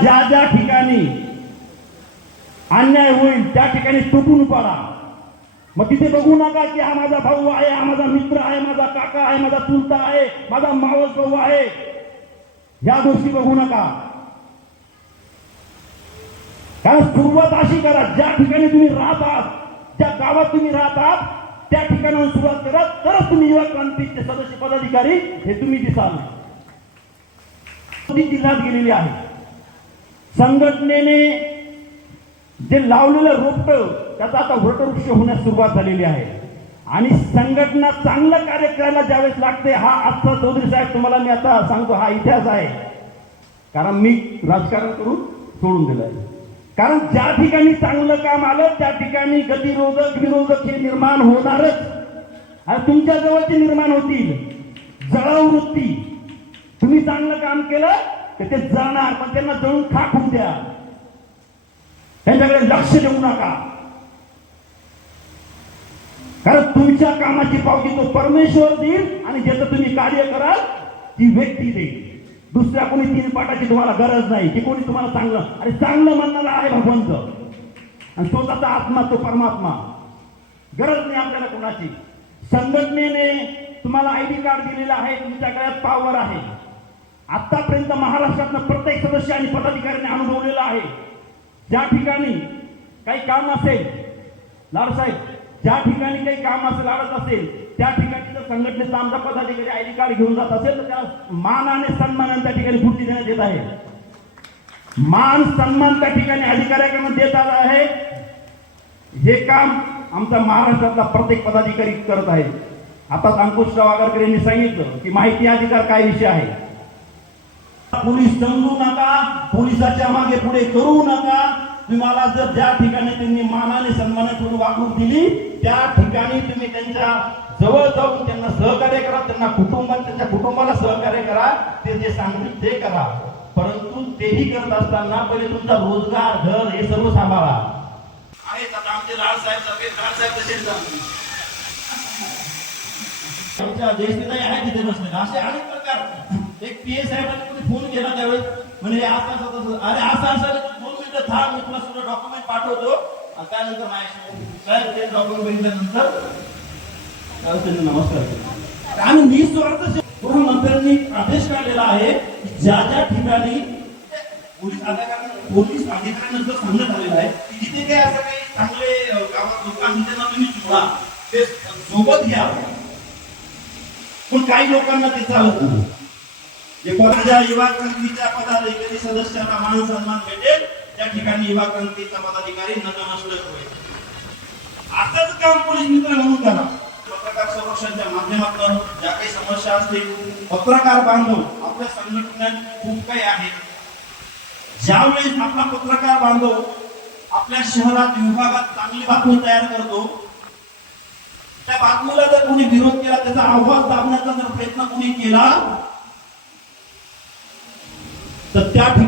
ज्या ज्या ठिकाणी अन्याय होईल त्या ठिकाणी तुटून पडा. मग तिथे बघू नका की हा माझा भाऊ आहे हा माझा मित्र आहे माझा काका आहे माझा चुलता आहे माझा मावस भाऊ आहे. या गोष्टी बघू नका. कारण सुरुवात अशी करा ज्या ठिकाणी तुम्ही राहत आहात ज्या गावात तुम्ही राहत आहात त्या ठिकाणाहून सुरुवात करा तरच तुम्ही युवा क्रांतीचे सदस्य पदाधिकारी हे तुम्ही दिसाल. ती जिल्ह्यात गेलेली आहे संघटनेने जे लावलेलं रोपट त्याचा आता वृक्षवृक्ष होण्यास सुरुवात झालेली आहे. आणि संघटना चांगलं कार्य करायला ज्यावेळेस लागते हा आजचा चौधरी साहेब तुम्हाला मी आता सांगतो हा इतिहास आहे. कारण मी राजकारण करून सोडून दिलं आहे. कारण ज्या ठिकाणी चांगलं काम आलं त्या ठिकाणी गतिरोधक विरोधक हे निर्माण होणारच. आणि तुमच्या जवळचे निर्माण होतील. जळावृत्ती. तुम्ही चांगलं काम केलं तर ते जाणार पण त्यांना जळून खाक होऊ द्या. त्यांच्याकडे लक्ष देऊ नका. कारण तुमच्या कामाची पावती तो परमेश्वर देईल आणि ज्याचं तुम्ही कार्य कराल ती व्यक्ती देईल. दुसऱ्या कोणी तीन पाठाची तुम्हाला गरज नाही. की कोणी तुम्हाला चांगलं अरे चांगलं म्हणणारा आहे भगवंत. आणि स्वतःचा आत्मा तो परमात्मा. गरज नाही आपल्याला कोणाची. संघटनेने तुम्हाला आय डी कार्ड दिलेलं आहे तुमच्याकडे पॉवर आहे. आतापर्यंत महाराष्ट्रातनं प्रत्येक सदस्य आणि पदाधिकाऱ्यांनी अनुभवलेलं आहे. ज्या ठिकाणी काही काम असेल लाडसाहेब ज्या ठिकाणी काही काम असेल अडत असेल त्या ठिकाणी जर संघटनेचा आमचा पदाधिकारी आय डी कार्ड घेऊन जात असेल तर त्याला मान आणि सन्मानाने त्या ठिकाणी खुर्ची देण्यात येत आहे. मान सन्मान त्या ठिकाणी अधिकाऱ्याकडून देत आला आहे. हे काम आमचा महाराष्ट्रातला प्रत्येक पदाधिकारी करत आहे आता अंकुशराव आगरकर यांनी सांगितलं की माहिती अधिकार काय विषय आहे? पोलीस समजू नका पोलिसाच्या मागे पुढे करू नका. तुम्हाला जर ज्या ठिकाणी त्यांनी मानाने सन्मानाने वागणूक दिली त्या ठिकाणी तुम्ही त्यांच्या जवळ जाऊन त्यांना सहकार्य करा त्यांना कुटुंबात त्यांच्या कुटुंबाला सहकार्य करा ते जे सांगतील ते करा. परंतु तेही करत असताना पहिले तुमचा रोजगार घर हे सर्व सांभाळा. आहेत आता आमचे लाल साहेब सगळे लाल साहेब तसेच आमच्या आहे तिथे बसले असे अनेक प्रकार. एक पी एस साहेबांनी फोन केला त्यावेळेस म्हणजे असं असं तसं अरे असं असं. दोन मिनिटं थांब मी तुला सगळं डॉक्युमेंट पाठवतो. त्यानंतर माझ्या साहेब ते डॉक्युमेंट बघितल्यानंतर त्यांनी नमस्कार केला. आणि निस्वार्थ से- गृहमंत्र्यांनी आदेश काढलेला आहे ज्या ज्या ठिकाणी पोलीस अधिकाऱ्यांना पोलीस अधिकाऱ्यांना जर सांगण्यात आलेलं आहे तिथे काही असं काही चांगले अ, गावात तुम्ही जोडा ते सोबत घ्या. पण काही लोकांना ते चालत नाही एखाद्या युवा क्रांतीच्या पदाधिकारी सदस्यांना मान सन्मान भेटेल त्या ठिकाणी युवा क्रांतीचा पदाधिकारी नतमस्तक होईल. आताच काम पोलीस मित्र म्हणून करा. पत्रकार संरक्षणच्या माध्यमातून ज्या काही समस्या असतील पत्रकार बांधव आपल्या संघटनेत खूप काही आहे. ज्यावेळेस आपला पत्रकार बांधव आपल्या शहरात विभागात चांगली बातमी तयार करतो त्या बातमीला जर कोणी विरोध केला त्याचा आवाज दाबण्याचा जर प्रयत्न कोणी केला तर त्या ठिकाणी